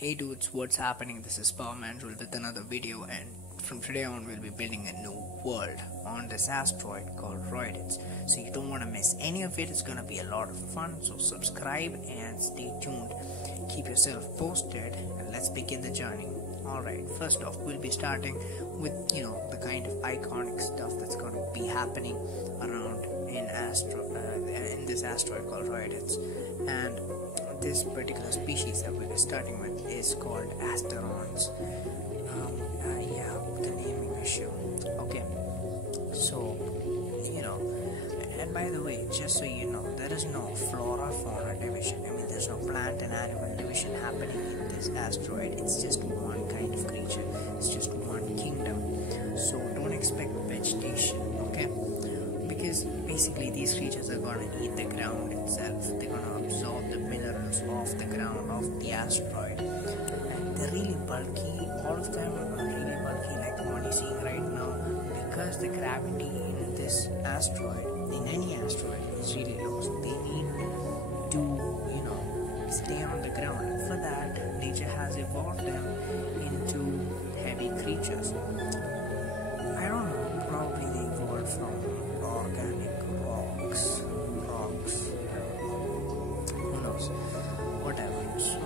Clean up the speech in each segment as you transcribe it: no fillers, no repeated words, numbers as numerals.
Hey dudes, what's happening? This is Power Manual with another video, and from today on we'll be building a new world on this asteroid called Roidets. So you don't want to miss any of it. It's gonna be a lot of fun, so subscribe and stay tuned. Keep yourself posted and let's begin the journey. Alright, first off we'll be starting with the kind of iconic stuff that's gonna be happening around in this asteroid called Roidets. And this particular species that we'll be starting with is called Asterons. The naming issue. Okay, so and by the way, just so you know, there is no flora fauna division. I mean, there's no plant and animal division happening in this asteroid. It's just one kind of creature. It's just one kingdom. So don't expect vegetation, okay? Because basically these creatures are gonna eat the ground itself. They're gonna absorb the minerals off the ground of the asteroid. And they're really bulky. All of them are really bulky, like the one you're seeing right now, because the gravity in this asteroid, in any asteroid, is really low. So they need to, stay on the ground. And for that, nature has evolved them into heavy creatures. I don't know, probably they evolved from organic rocks, who knows, whatever. So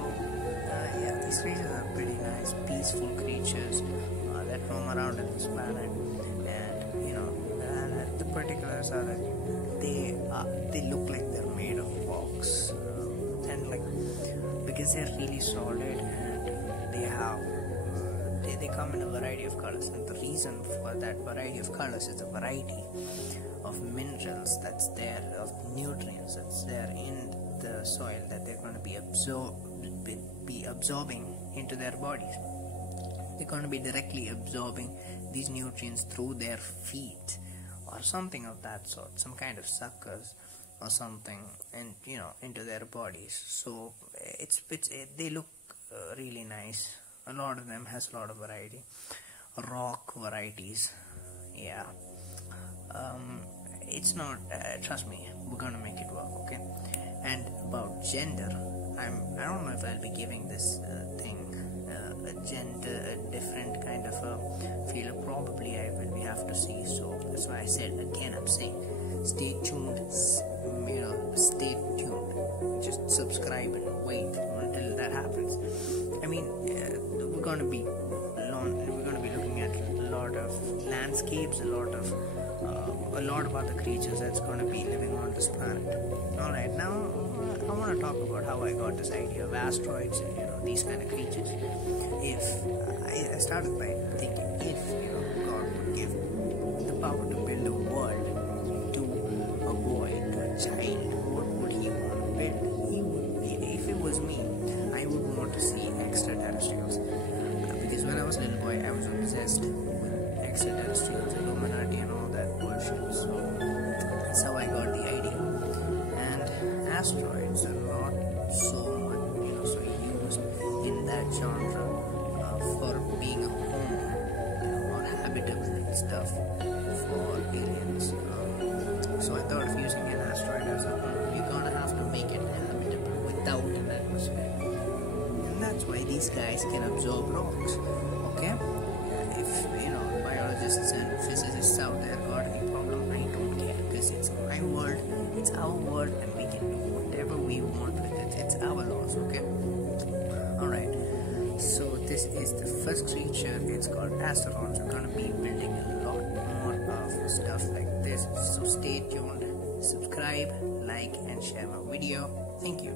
these creatures are pretty nice, peaceful creatures that roam around in this planet. And the particulars are that they look like they're made of rocks, and because they're really solid, and they come in a variety of colors. And the reason for that variety of colors is the variety of minerals that's there, of nutrients that's there in the soil that they're going to be absorbing into their bodies. They're going to be directly absorbing these nutrients through their feet or something of that sort, some kind of suckers or something, and into their bodies. So they look really nice. A lot of them has a lot of variety, rock varieties. It's not trust me, we're gonna make it work, okay? And about gender, I don't know if I'll be giving this thing a gender, a different kind of a feel. Probably I will. We have to see. So that's why I said again. I'm saying, stay tuned. Stay tuned. Just subscribe and wait until that happens. I mean, we're gonna be looking at a lot of landscapes, a lot of other creatures that's gonna be living on this planet. All right, now I want to talk about how I got this idea of asteroids and these kind of creatures. I started by thinking, if God would give the power to build a world to a boy, to a child, what would he want to build? If it was me, I would want to see extraterrestrials, because when I was a little boy, I was obsessed with extraterrestrials, Illuminati, and all that bullshit. So that's how I got the idea. And asteroids are not so much so used in that genre for being a home or habitable and stuff for aliens. So I thought of using an asteroid as a home. You're gonna have to make it habitable without an atmosphere, and that's why these guys can absorb rocks. Okay, if biologists and physicists out there got any problem, I don't care, because it's my world, it's our world, and we can do whatever we want with it. It's our laws, okay? Alright, so this is the first creature. It's called Asterons. We're gonna be building a lot more of stuff like this, so stay tuned, subscribe, like, and share my video. Thank you.